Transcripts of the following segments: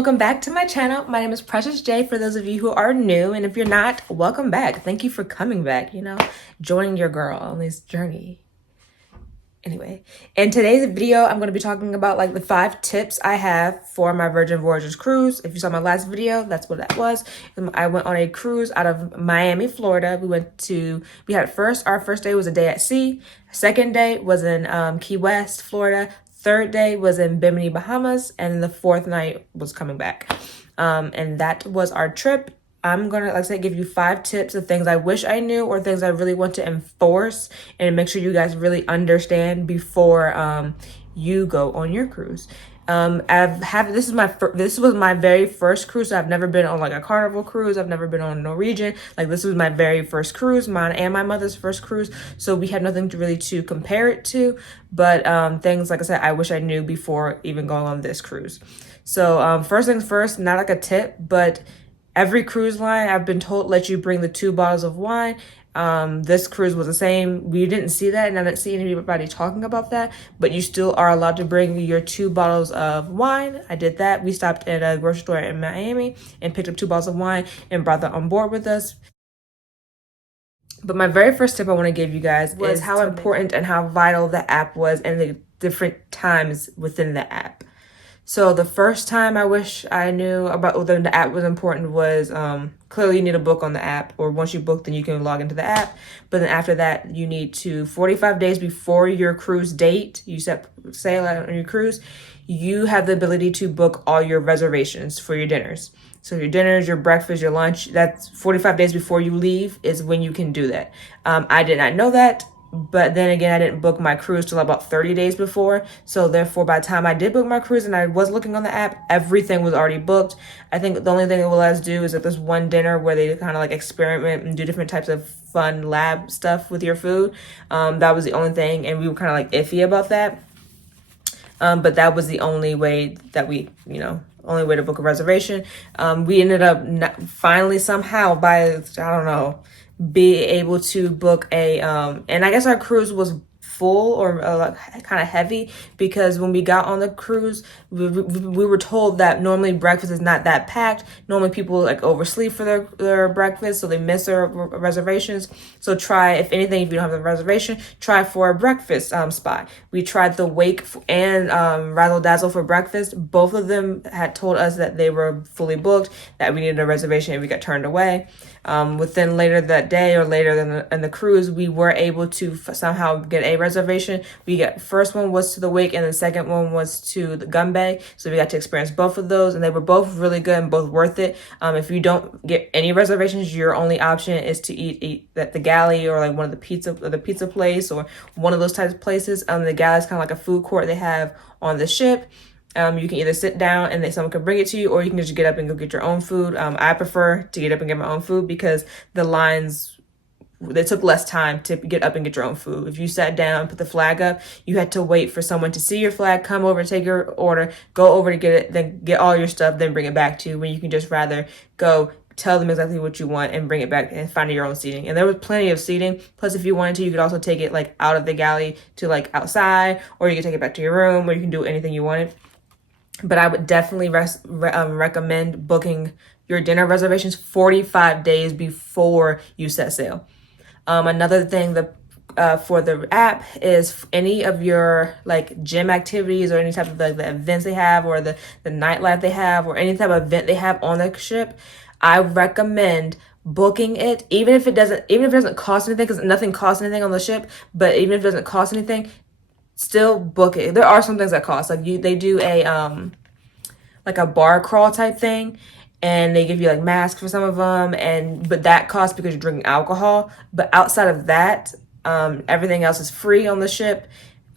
welcome back to my channel. My name is Precious J for those of you who are new, and if you're not, welcome back. Thank you for coming back, joining your girl on this journey. Anyway, in today's video, I'm going to be talking about like the 5 tips I have for my Virgin Voyages cruise. If you saw my last video, that's what that was. I went on a cruise out of Miami, Florida. Our first day was a day at sea. Second day was in Key West, Florida. Third day was in Bimini, Bahamas, and the fourth night was coming back. And that was our trip. I'm gonna, like I said, give you 5 tips of things I wish I knew or things I really want to enforce and make sure you guys really understand before you go on your cruise. This was my very first cruise. So I've never been on like a Carnival cruise. I've never been on a Norwegian. Like this was my very first cruise, mine and my mother's first cruise. So we have nothing to compare it to. But things like I said, I wish I knew before even going on this cruise. So first things first, not like a tip, but every cruise line I've been told let you bring the 2 bottles of wine. This cruise was the same. We didn't see that, and I didn't see anybody talking about that, but you still are allowed to bring your 2 bottles of wine. I did that. We stopped at a grocery store in Miami and picked up 2 bottles of wine and brought that on board with us. But my very first tip I want to give you guys is how important and how vital the app was and the different times within the app. So the first time I wish I knew about whether the app was important was clearly you need a book on the app, or once you book then you can log into the app. But then after that you need to 45 days before your cruise date, you set sail out on your cruise, you have the ability to book all your reservations for your dinners. So your dinners, your breakfast, your lunch, that's 45 days before you leave is when you can do that. I did not know that. But then again, I didn't book my cruise till about 30 days before. So therefore, by the time I did book my cruise and I was looking on the app, everything was already booked. I think the only thing it will let us do is that there's one dinner where they kind of like experiment and do different types of fun lab stuff with your food. That was the only thing. And we were kind of like iffy about that. But that was the only way that only way to book a reservation. We ended up finally somehow be able to book a and I guess our cruise was full or kind of heavy, because when we got on the cruise we were told that normally breakfast is not that packed. Normally people like oversleep for their breakfast, so they miss their reservations. So try, if anything, if you don't have a reservation, try for a breakfast spot. We tried the Wake and Razzle Dazzle for breakfast. Both of them had told us that they were fully booked, that we needed a reservation, and we got turned away. Within later that day or later in the cruise, we were able to somehow get a reservation. First one was to the Wake and the second one was to the Gumbay. So we got to experience both of those, and they were both really good and both worth it. If you don't get any reservations, your only option is to eat at the galley or like one of the pizza place or one of those types of places. The galley is kind of like a food court they have on the ship. You can either sit down and then someone can bring it to you, or you can just get up and go get your own food. I prefer to get up and get my own food because the lines, they took less time to get up and get your own food. If you sat down, put the flag up, you had to wait for someone to see your flag, come over, take your order, go over to get it, then get all your stuff, then bring it back to you, when you can just rather go tell them exactly what you want and bring it back and find your own seating. And there was plenty of seating. Plus, if you wanted to, you could also take it like out of the galley to like outside, or you could take it back to your room, or you can do anything you wanted. But I would definitely recommend booking your dinner reservations 45 days before you set sail. Another thing for the app is any of your like gym activities or any type of like the events they have, or the nightlife they have, or any type of event they have on the ship, I recommend booking it, even if it doesn't cost anything, because nothing costs anything on the ship. But even if it doesn't cost anything, still book it. There are some things that cost, like they do a like a bar crawl type thing, and they give you like masks for some of them, but that costs because you're drinking alcohol. But outside of that, everything else is free on the ship.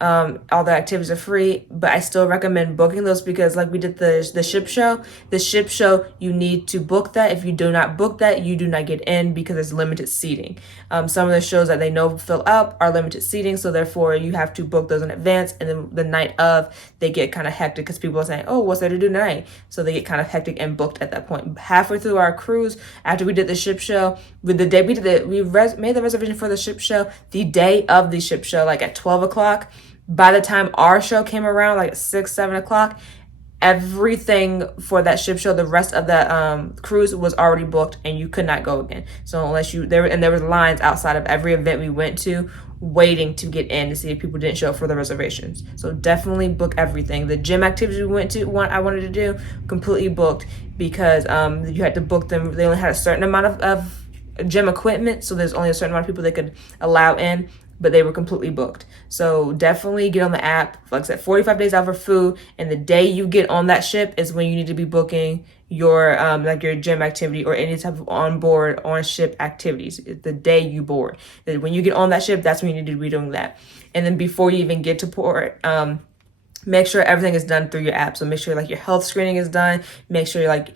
All the activities are free, but I still recommend booking those, because like we did the ship show, you need to book that. If you do not book that, you do not get in, because it's limited seating. Some of the shows that they know fill up are limited seating, so therefore you have to book those in advance. And then the night of, they get kind of hectic because people are saying, oh, what's there to do tonight? So they get kind of hectic and booked at that point. Halfway through our cruise, after we did the ship show, made the reservation for the ship show the day of the ship show, like at 12 o'clock. By the time our show came around, like at 6-7 o'clock, everything for that ship show, the rest of the cruise was already booked, and you could not go again. So unless you there was lines outside of every event we went to, waiting to get in to see if people didn't show up for the reservations. So definitely book everything. The gym activities we went to, I wanted to do, completely booked, because you had to book them. They only had a certain amount of gym equipment, so there's only a certain amount of people they could allow in, but they were completely booked. So definitely get on the app. Like I said, 45 days out for food, and the day you get on that ship is when you need to be booking your like your gym activity or any type of onboard on ship activities. The day you board, when you get on that ship, that's when you need to be doing that. And then before you even get to port, make sure everything is done through your app. So make sure like your health screening is done. Make sure like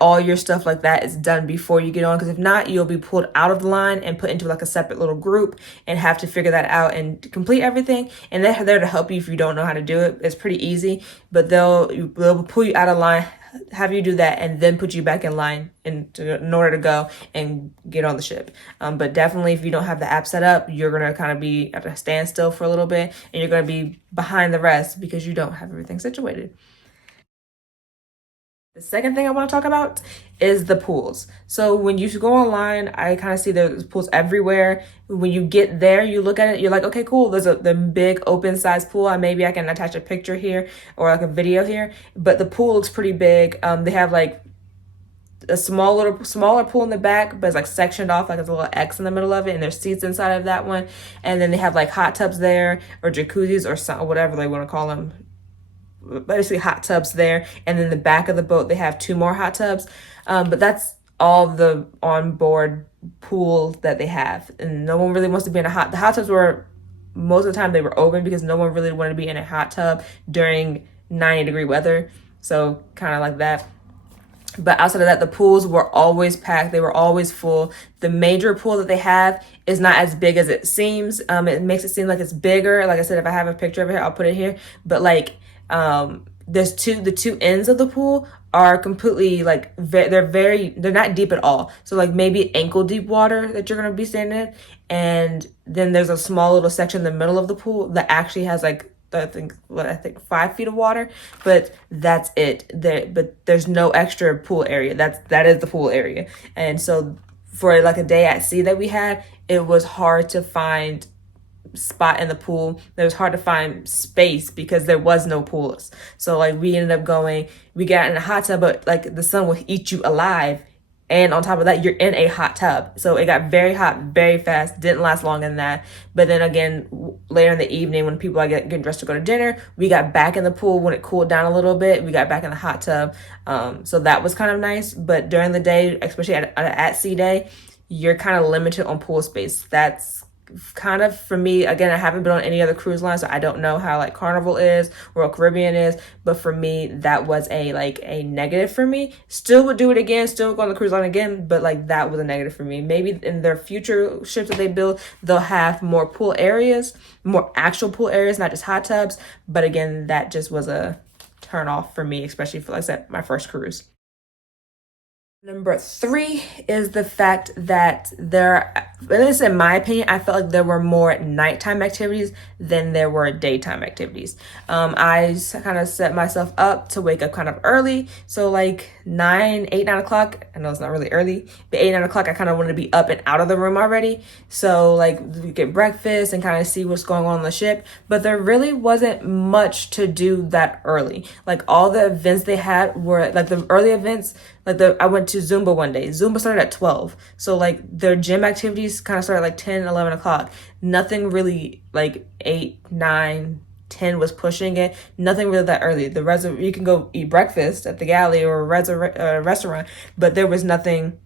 all your stuff like that is done before you get on, because if not, you'll be pulled out of the line and put into like a separate little group and have to figure that out and complete everything. And they're there to help you if you don't know how to do it. It's pretty easy, but they'll pull you out of line, have you do that, and then put you back in line in order to go and get on the ship. But definitely, if you don't have the app set up, you're gonna kind of be at a standstill for a little bit, and you're gonna be behind the rest because you don't have everything situated. The second thing I want to talk about is the pools. So when you go online, I kind of see there's pools everywhere. When you get there, you look at it, you're like, okay, cool. There's the big open size pool. Maybe I can attach a picture here or like a video here, but the pool looks pretty big. They have like a smaller pool in the back, but it's like sectioned off, like there's a little X in the middle of it, and there's seats inside of that one. And then they have like hot tubs there, or jacuzzis, or whatever they want to call them. Basically hot tubs there, and then the back of the boat they have 2 more hot tubs, but that's all the onboard pool that they have, and no one really wants to be in the hot tubs were, most of the time they were open because no one really wanted to be in a hot tub during 90-degree weather, so kind of like that. But outside of that, the pools were always packed. They were always full. The major pool that they have is not as big as it seems. It makes it seem like it's bigger. Like I said, if I have a picture of it, I'll put it here. But like, the two ends of the pool are completely like, they're not deep at all. So like maybe ankle deep water that you're going to be standing in. And then there's a small little section in the middle of the pool that actually has like, I think 5 feet of water, but that's it. But there's no extra pool area. That is the pool area. And so for like a day at sea that we had, it was hard to find spot in the pool. It was hard to find space because there was no pools. So like we ended up we got in a hot tub, but like the sun will eat you alive. And on top of that, you're in a hot tub. So it got very hot, very fast, didn't last long in that. But then again, later in the evening, when people are getting dressed to go to dinner, we got back in the pool. When it cooled down a little bit, we got back in the hot tub. So that was kind of nice. But during the day, especially at sea day, you're kind of limited on pool space. That's kind of, for me, again, I haven't been on any other cruise line, so I don't know how like Carnival is, Royal Caribbean is, but for me that was a negative for me. Still would do it again, still go on the cruise line again, but like that was a negative for me. Maybe in their future ships that they build, they'll have more pool areas, more actual pool areas, not just hot tubs. But again, that just was a turn off for me, especially for, like I said, my first cruise. Number 3 is the fact that at least in my opinion, I felt like there were more nighttime activities than there were daytime activities. I kind of set myself up to wake up kind of early. So like 9 o'clock, I know it's not really early, but 8, 9 o'clock, I kind of wanted to be up and out of the room already. So like we get breakfast and kind of see what's going on the ship. But there really wasn't much to do that early. Like all the events they had were like the early events. I went to Zumba one day. Zumba started at 12. So like their gym activities kind of started like 10, 11 o'clock. Nothing really like 8, 9, 10 was pushing it. Nothing really that early. You can go eat breakfast at the galley or a restaurant, but there was nothing.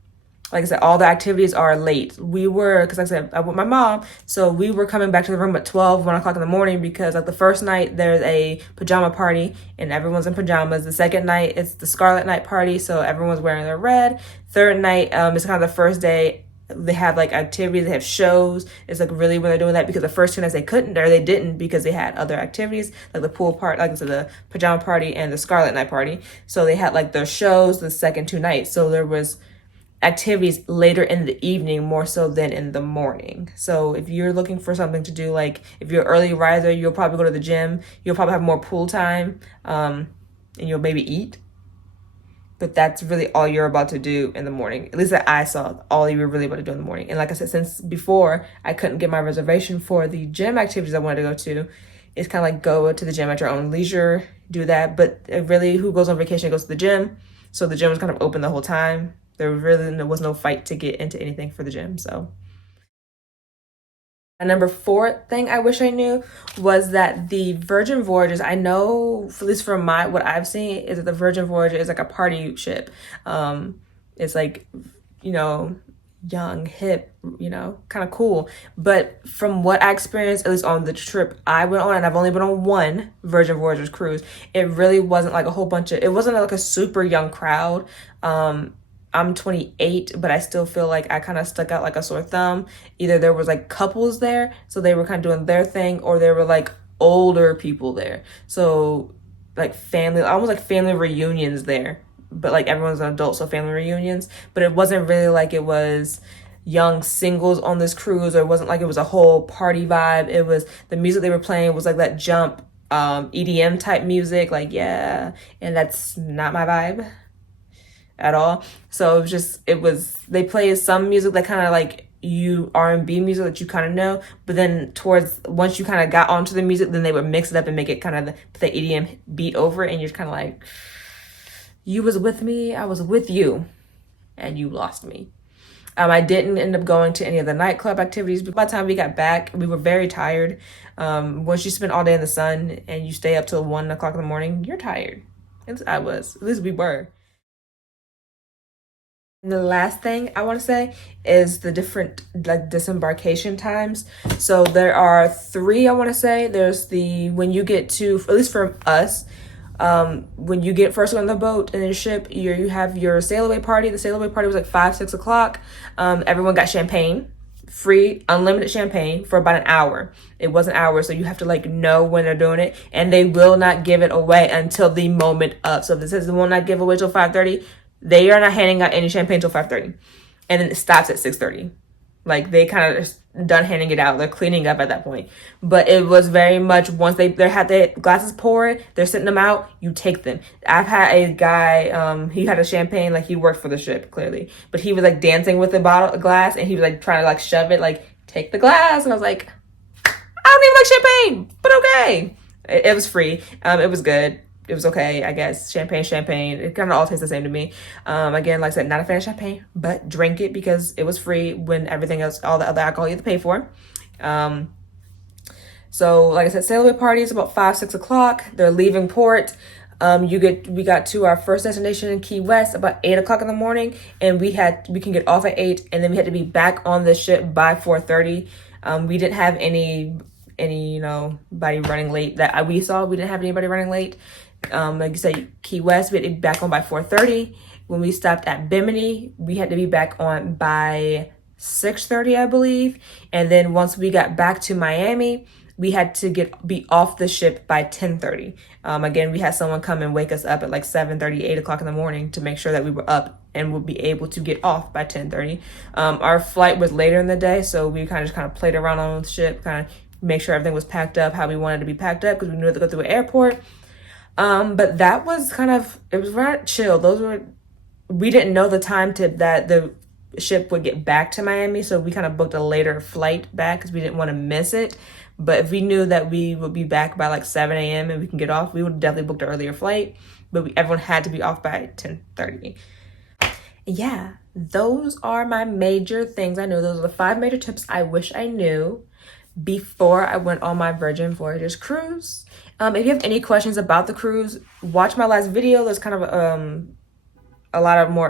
Like I said, all the activities are late. Because like I said, I'm with my mom, so we were coming back to the room at 12, 1 o'clock in the morning, because like the first night there's a pajama party and everyone's in pajamas. The second night it's the Scarlet Night party, so everyone's wearing their red. Third night is kind of the first day. They have like activities, they have shows. It's like really when they're doing that, because the first 2 nights they couldn't, or they didn't, because they had other activities like the pool part, like I said, the pajama party and the Scarlet Night party. So they had like their shows the second 2 nights. So there was activities later in the evening more so than in the morning. So if you're looking for something to do, like if you're an early riser, you'll probably go to the gym. You'll probably have more pool time. and you'll maybe eat. But that's really all you're about to do in the morning. At least that I saw, all you were really about to do in the morning. And like I said, since before I couldn't get my reservation for the gym activities I wanted to go to, it's kind of like go to the gym at your own leisure, do that. But really, who goes on vacation goes to the gym. So the gym was kind of open the whole time. There was no fight to get into anything for the gym. So a number four thing I wish I knew was that the Virgin Voyages, I know, at least from what I've seen, is that the Virgin Voyages is like a party ship. It's like, you know, young, hip, you know, kind of cool. But from what I experienced, at least on the trip I went on, and I've only been on one Virgin Voyages cruise, it really wasn't like a whole bunch of, it wasn't like a super young crowd. I'm 28, but I still feel like I kind of stuck out like a sore thumb. Either there was like couples there, so they were kind of doing their thing, or there were like older people there. So like family, almost like family reunions there, but like everyone's an adult, so family reunions. But it wasn't really like it was young singles on this cruise, or it wasn't like it was a whole party vibe. It was, the music they were playing was like that jump EDM type music, like, yeah, and that's not my vibe at all. So they play some music that kind of like you R&B music that you kind of know, but then once you kind of got onto the music, then they would mix it up and make it kind of the EDM beat over it, and you're kind of like, you was with me, I was with you, and you lost me. I didn't end up going to any of the nightclub activities, but by the time we got back, we were very tired. Once you spend all day in the sun and you stay up till 1 o'clock in the morning, you're tired. I was, at least we were. And the last thing I want to say is the different like disembarkation times. So there are three, I want to say. There's when you get to, at least for us, when you get first on the boat and the ship, you have your sail away party. The sail away party was like 5, 6 o'clock. Everyone got champagne, free, unlimited champagne for about an hour. It was an hour, so you have to like know when they're doing it, and they will not give it away until the moment of. So if it says they will not give away till 5:30, they are not handing out any champagne till 5:30, and then it stops at 6:30. Like they kind of done handing it out. They're cleaning up at that point. But it was very much once they had the glasses poured, they're sitting them out. You take them. I've had a guy. He had a champagne, like he worked for the ship clearly, but he was like dancing with the glass, and he was like trying to like shove it, like take the glass. And I was like, I don't even like champagne, but okay. It was free. It was good. It was okay, I guess. Champagne. It kind of all tastes the same to me. Again, like I said, not a fan of champagne, but drink it because it was free when everything else, all the other alcohol you have to pay for. So like I said, sail away parties about 5, 6 o'clock. They're leaving port. We got to our first destination in Key West about 8 o'clock in the morning, and we can get off at 8, and then we had to be back on the ship by 4:30. We didn't have any body running late that we saw. We didn't have anybody running late. Like you said, Key West, we had to be back on by 4:30. When we stopped at Bimini, we had to be back on by 6:30, I believe. And then once we got back to Miami, we had to be off the ship by 10:30. Again, we had someone come and wake us up at like 7:30, 8 o'clock in the morning to make sure that we were up and would be able to get off by 10:30. Our flight was later in the day, so we kind of played around on the ship, kind of make sure everything was packed up how we wanted to be packed up because we knew to go through an airport. But that was it was right chill. We didn't know the time that the ship would get back to Miami, so we kind of booked a later flight back because we didn't want to miss it. But if we knew that we would be back by like 7 a.m. and we can get off, we would definitely booked an earlier flight. But everyone had to be off by 10:30. Yeah, those are my major things I knew. Those are the 5 major tips I wish I knew before I went on my Virgin Voyages cruise. If you have any questions about the cruise, watch my last video. There's kind of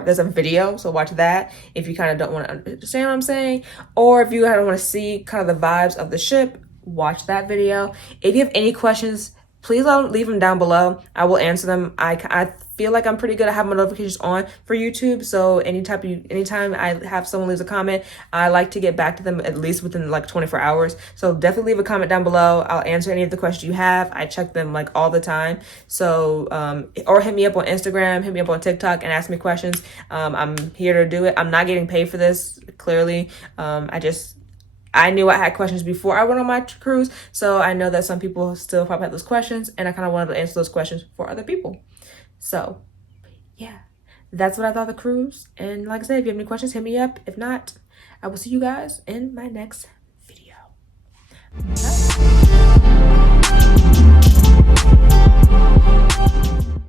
there's a video, so watch that if you kind of don't want to understand what I'm saying, or if you kind of want to see kind of the vibes of the ship, watch that video. If you have any questions, please leave them down below. I will answer them. I feel like I'm pretty good at having my notifications on for YouTube. So anytime I have someone leaves a comment, I like to get back to them at least within like 24 hours. So definitely leave a comment down below. I'll answer any of the questions you have. I check them like all the time. So, or hit me up on Instagram, hit me up on TikTok and ask me questions. I'm here to do it. I'm not getting paid for this, clearly. I knew I had questions before I went on my cruise, so I know that some people still probably have those questions, and I kind of wanted to answer those questions for other people. So yeah, that's what I thought of the cruise. And like I said, if you have any questions, hit me up. If not, I will see you guys in my next video. Bye.